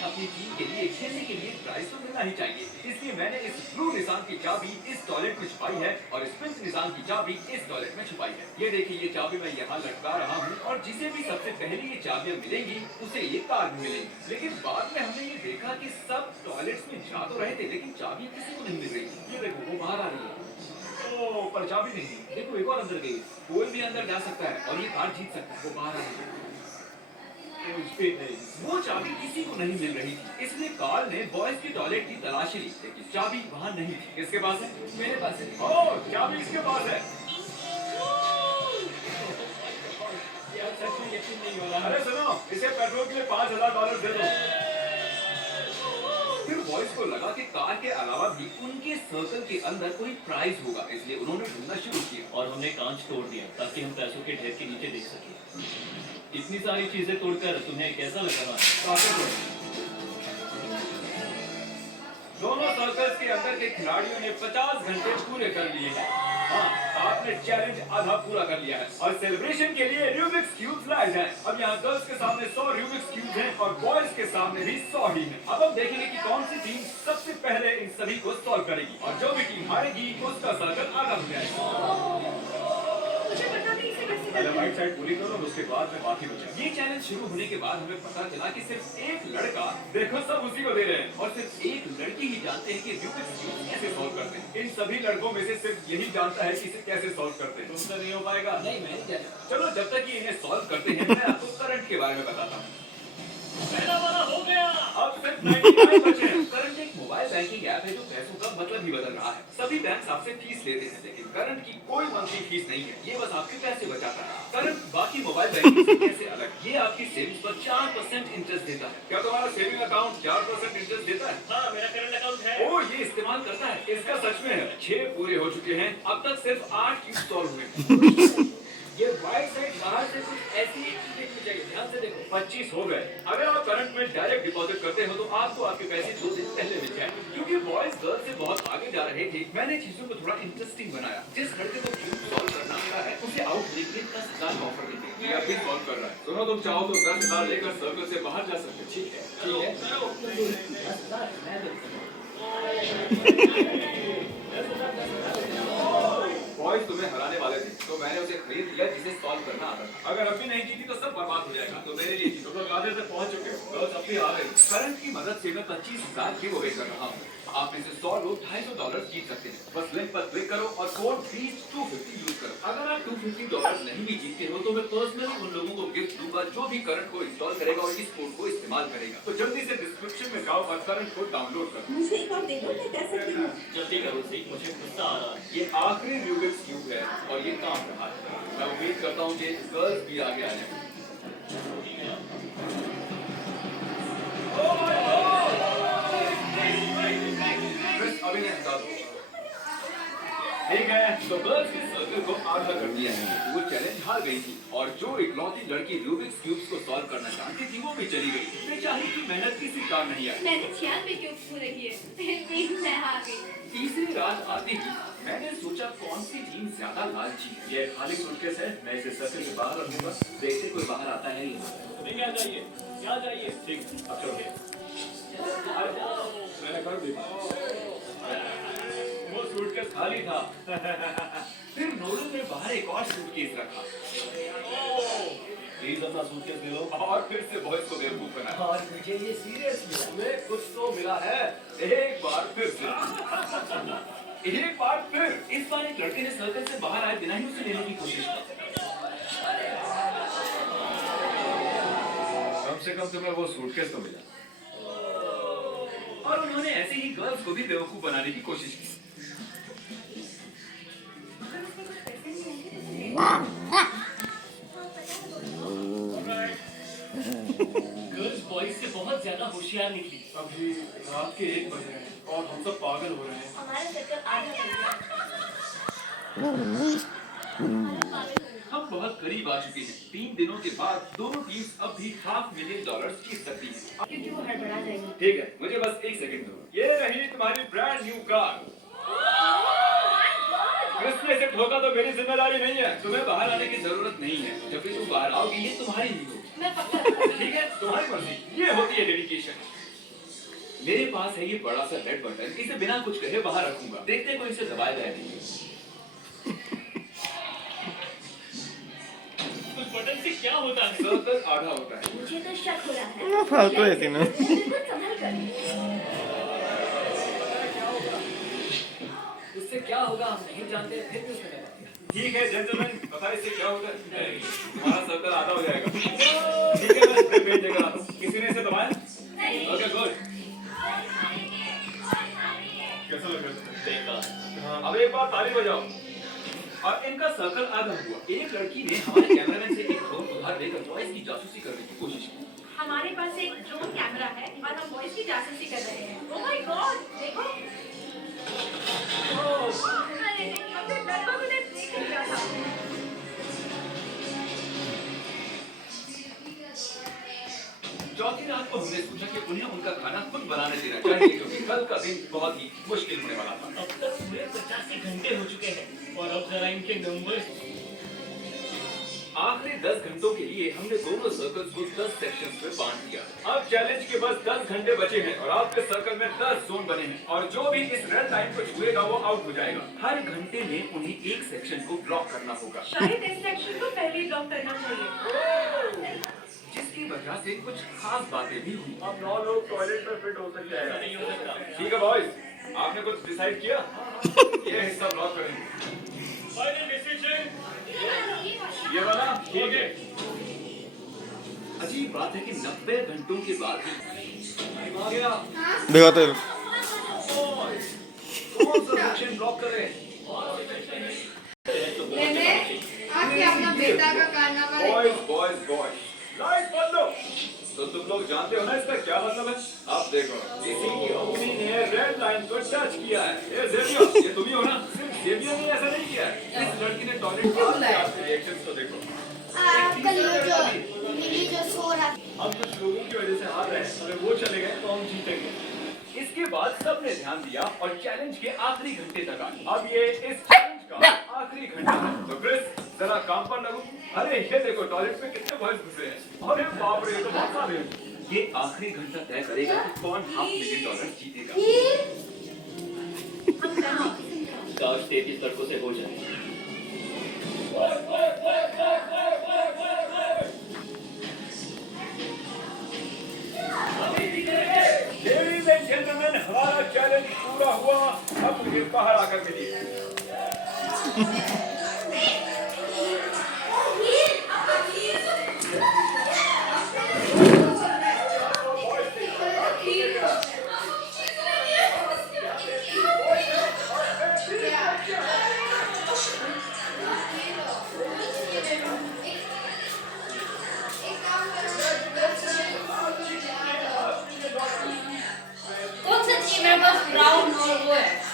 अपनी टीम के लिए खेलने के लिए प्राइज तो मिलना ही चाहिए, इसलिए मैंने इस ब्लू निशान की चाबी इस टॉयलेट में छुपाई है और इस पिंक निशान की चाबी इस टॉयलेट में छुपाई है। ये देखिए, ये चाबी मैं यहाँ लटका रहा हूँ और जिसे भी सबसे पहले ये चाबियां मिलेंगी उसे ये कार भी मिलेंगी। लेकिन बाद में हमने ये देखा कि सब टॉयलेट्स में जा तो रहे थे लेकिन चाबियां किसी को नहीं मिल रही। ये देखो, वो बाहर आ रही है। ओ, पर चाबी नहीं। देखो, एक और अंदर गई। कोई भी अंदर जा सकता है और ये कार जीत सकता है। वो बाहर आ रही है। वो चाबी किसी को नहीं मिल रही थी, इसलिए कार्ल ने बॉयज की टॉयलेट की तलाशी ली, लेकिन चाबी वहाँ नहीं थी। किसके पास है? मेरे पास है। ओह, चाबी इसके पास है। यार, सच में यकीन नहीं हो रहा। अरे सुनो, इसे पेट्रोल के लिए $5000 दे दो। फिर बॉयज को लगा कि कार के अलावा भी उनके सर्कल के अंदर कोई प्राइज होगा, इसलिए उन्होंने ढूंढना शुरू किया और हमने कांच तोड़ दिया ताकि हम पैसों के ढेर के नीचे देख सकें। इतनी सारी चीजें तोड़कर तुम्हें कैसा लग रहा है? दोनों सर्कल्स के अंदर के खिलाड़ियों ने 50 घंटे पूरे कर लिए हैं। हाँ, आपने चैलेंज आधा पूरा कर लिया है और सेलिब्रेशन के लिए रूबिक्स क्यूब्स लाए जाएं। अब यहाँ गर्ल्स के सामने 100 रूबिक्स क्यूब्स हैं और बॉयज के सामने भी 100 ही हैं। अब हम देखेंगे कि कौन सी टीम सबसे पहले इन सभी को सॉल्व करेगी और जो भी टीम हारेगी उसका सर्कल आधा हो जाएगा। पहले राइट साइड पूरी करो और उसके बाद में बाकी बचा। ये चैलेंज शुरू होने के बाद हमें पता चला कि सिर्फ एक लड़का, देखो सब उसी को दे रहे हैं, और सिर्फ एक लड़की ही जानते हैं कि रूबिक्स क्यूब कैसे सॉल्व करते हैं। इन सभी लड़कों में से सिर्फ यही जानता है कि इसे कैसे सॉल्व करते हैं। तुमसे नहीं हो पाएगा। नहीं, मैं नहीं जानता। चलो, जब तक ये इन्हें सॉल्व करते हैं मैं आपको करंट के बारे में बताता हूँ। पहला वाला हो गया। अब सिर्फ 99 बचे हैं। करंट एक मोबाइल बैंकिंग ऐप है जो पैसों का मतलब ही बदल रहा है। सभी बैंक आपसे फीस लेते हैं, लेकिन करंट की कोई मंथली फीस नहीं है। ये बस आपके पैसे बचाता है। करंट बाकी मोबाइल बैंकिंग से कैसे अलग? ये आपकी सेविंग्स पर 4% इंटरेस्ट देता है। क्या तुम्हारा सेविंग अकाउंट 4% इंटरेस्ट देता है? हाँ, मेरा करंट अकाउंट है। ओ, ये इस्तेमाल करता है। इसका सच में है। 6 पूरे हो चुके हैं। अब तक सिर्फ 8 क्यूब सॉल्व हुए। ये राइट साइड बाहर से कुछ ऐसी देखनी चाहिए, ध्यान से देखो। 25 हो गए। अगर आप करंट में डायरेक्ट डिपॉजिट करते हो तो आपको आपके पैसे 2 दिन पहले मिल जाएंगे। क्योंकि बॉयज गर्ल्स से बहुत आगे जा रहे थे, मैंने चीजों को थोड़ा इंटरेस्टिंग बनाया। जिस लड़के को क्यूब सॉल्व करना आता है उसे आउट होने के लिए 10,000 ऑफर देंगे। ये अभी सॉल्व कर रहा है। सुनो, तुम चाहो तो 10,000 लेकर सर्कल से बाहर जा सकते हो। ठीक है, ठीक है। बॉयज तुम्हें हराने वाले थे, तो मैंने उसे खरीद लिया जिसे सॉल्व करना आता था। अगर अभी नहीं जीती तो सब बर्बाद हो जाएगा। तो मेरे लिए तुम लोग आधे से पहुंच चुके हो। गर्ल्स अब भी आ गई। करंट की मदद से मैं 25,000 गिव अवे कर रहा हूँ। आप इसे 100 लोग $250 जीत सकते हैं। बस लिंक पर क्लिक करो और कोड BEAST250 यूज करो। अगर आप $250 नहीं भी जीतते हो तो मैं पर्सनली उन लोगों को गिफ्ट दूंगा जो भी करंट को इंस्टॉल करेगा और इस कोड को इस्तेमाल करेगा। तो जल्दी से डिस्क्रिप्शन में जाओ और करंट को डाउनलोड करो। मुझे एक और दे दो, मैं कर सकती हूँ। जल्दी करो सी, मुझे गुस्सा आ रहा है। ये आखिरी रूबिक्स क्यूब है और ये काम रहा है। मैं उम्मीद करता हूँ कि गर्ल्स भी आगे आ जाए। अभी नहीं हटा दो। ठीक है, तो गर्ल्स के सर्कल को आधा कर दिया है। वो चैलेंज हार गई थी और जो इकलौती लड़की रूबिक्स क्यूब्स को सॉल्व करना चाहती थी वो भी चली गई। बेचारी की मेहनत किसी काम नहीं आई। मैंने 96 क्यूब पूरे किए, फिर भी मैं हार गई। तीसरी रात आती ही मैंने सोचा कौन सी टीम ज्यादा लालची है। ये खाली सूटकेस है, मैं इसे सर्कल से बाहर रखूंगा। देखते कोई बाहर आता है तुम्हें क्या चाहिए? क्या चाहिए? ठीक, अब चलो। मैंने कर दिया। वो सूटकेस खाली था। फिर नोलन ने बाहर एक और सूटकेस रखा। प्लीज अपना सूटकेस दे लो। और फिर से बॉयज को बेवकूफ बनाया। और मुझे ये सीरियस मिला। तुम्हें कुछ तो मिला है। एक बार फिर से। एक बार फिर। इस बार एक लड़के ने सर्कल से बाहर आए बिना ही उसे लेने की कोशिश की। कम से कम तुम्हें वो सूटकेस तो मिला। और उन्होंने ऐसे ही गर्ल्स को भी बेवकूफ बनाने की कोशिश की। गर्ल्स बॉयज से बहुत ज्यादा होशियार निकली। अभी रात के 1 बजे हैं और हम सब पागल हो रहे हैं। हमारा सर्कल आधा हो गया। हम बहुत करीब आ चुके हैं। 3 दिनों के बाद दोनों टीम्स अब भी $500,000 जीत सकती हैं। क्योंकि वो हड़बड़ा जाएगी। ठीक है, मुझे बस 1 सेकंड दो। ये रही तुम्हारी ब्रांड न्यू कार। क्रिस ने इसे ठोका तो मेरी जिम्मेदारी नहीं है। तुम्हें बाहर आने की जरूरत नहीं है। जब भी तुम बाहर आओगी ये तुम्हारी ही होगी। मैं पक्का। ठीक है, तुम्हारी मर्जी। ये होती है डेडिकेशन। मेरे पास है ये बड़ा सा रेड बटन, इसे बिना कुछ कहे बाहर रखूंगा, देखते हैं कोई इसे दबाएगा या नहीं। उस बटन से क्या होता है? सर्कल आधा होता है। मुझे तो शक हो रहा है। फालतू है तीनों। बिल्कुल संभल कर। उससे क्या होगा हम नहीं जानते, फिर भी उसने लगा दिया। ठीक है जेंटलमैन, बताइए इससे क्या होगा? हमारा सर्कल आधा हो जाएगा। ठीक है, मैं स्प्रे पेंट लेकर आता हूँ। किसी ने इसे दबाया? Okay good. कैसा लग रहा है? बेकार। अब एक बार ताली बजाओ। और इनका सर्कल आधा हुआ। एक लड़की ने हमारे कैमरामैन से एक ड्रोन उधार लेकर वॉइस की जासूसी करने की कोशिश की। हमारे पास एक ड्रोन कैमरा है और हम वॉइस की जासूसी कर रहे हैं। ओह माय गॉड, देखो। अरे नहीं, हमने लगभग उन्हें देख ही लिया था। चौथी रात को हमने सोचा कि उन्हें उनका खाना खुद बनाने देना चाहिए, क्योंकि कल का दिन बहुत ही मुश्किल होने वाला था। अब तक पूरे 85 घंटे हो चुके हैं और अब जरा इनके नंबर्स। आखिरी 10 घंटों के लिए हमने दोनों सर्कल्स को 10 सेक्शंस में बांट दिया। अब चैलेंज के बस 10 घंटे बचे हैं और आपके सर्कल में 10 जोन बने हैं और जो भी इस रेड लाइन को छुएगा वो आउट हो जाएगा। हर घंटे में उन्हें एक सेक्शन को ब्लॉक करना होगा, शायद इस सेक्शन को पहले ही ब्लॉक करना चाहिए। जिसकी वजह से कुछ खास बातें भी हुई। अब 9 लोग टॉयलेट में फिट हो सकते ऐसा हैं। नहीं हो सकता। ठीक है बॉयज, आपने कुछ डिसाइड किया? ये हिस्सा ब्लॉक करेंगे। Final decision. ये वाला ठीक है। अजीब बात है कि 90 घंटों के बाद भी आ गया। देखो तो कौन सा सेक्शन ब्लॉक कर रहे हैं? मैंने आके अपना बेटा का कारनामा बॉयज बॉयज बॉयज, लाइट बंद दो। तो तुम लोग जानते हो ना इसका क्या मतलब है? अब देखो, किसी की उंगली ने रेड लाइन को टच किया है। ये जेवियर, ये तुम ही हो ना? सिर्फ जेवियर ने ऐसा नहीं किया है। इस लड़की ने टॉयलेट के रिएक्शंस को देखो। कल जो मिली जो सो रहा हम कुछ लोगों की वजह से हार रहे हैं, अगर वो चले गए तो हम जीतेंगे। इसके बाद सबने ध्यान दिया और चैलेंज के आखिरी घंटे तक आए। अब ये इस चैलेंज का आखिरी घंटा है। तो क्रिस जरा काम पर लगो। अरे ये देखो टॉयलेट में कितने बॉयज घुसे हैं। अरे बाप रे, ये तो बहुत सारे हैं। ये आखिरी घंटा तय करेगा कि कौन $500,000 जीतेगा। काश 33 लड़कों से हो जाए। Ladies and gentlemen, हमारा चैलेंज पूरा हुआ। अब मुझे बाहर आकर मिलिए। कौन सा चाहिए? मेरे पास ब्राउन और वो है।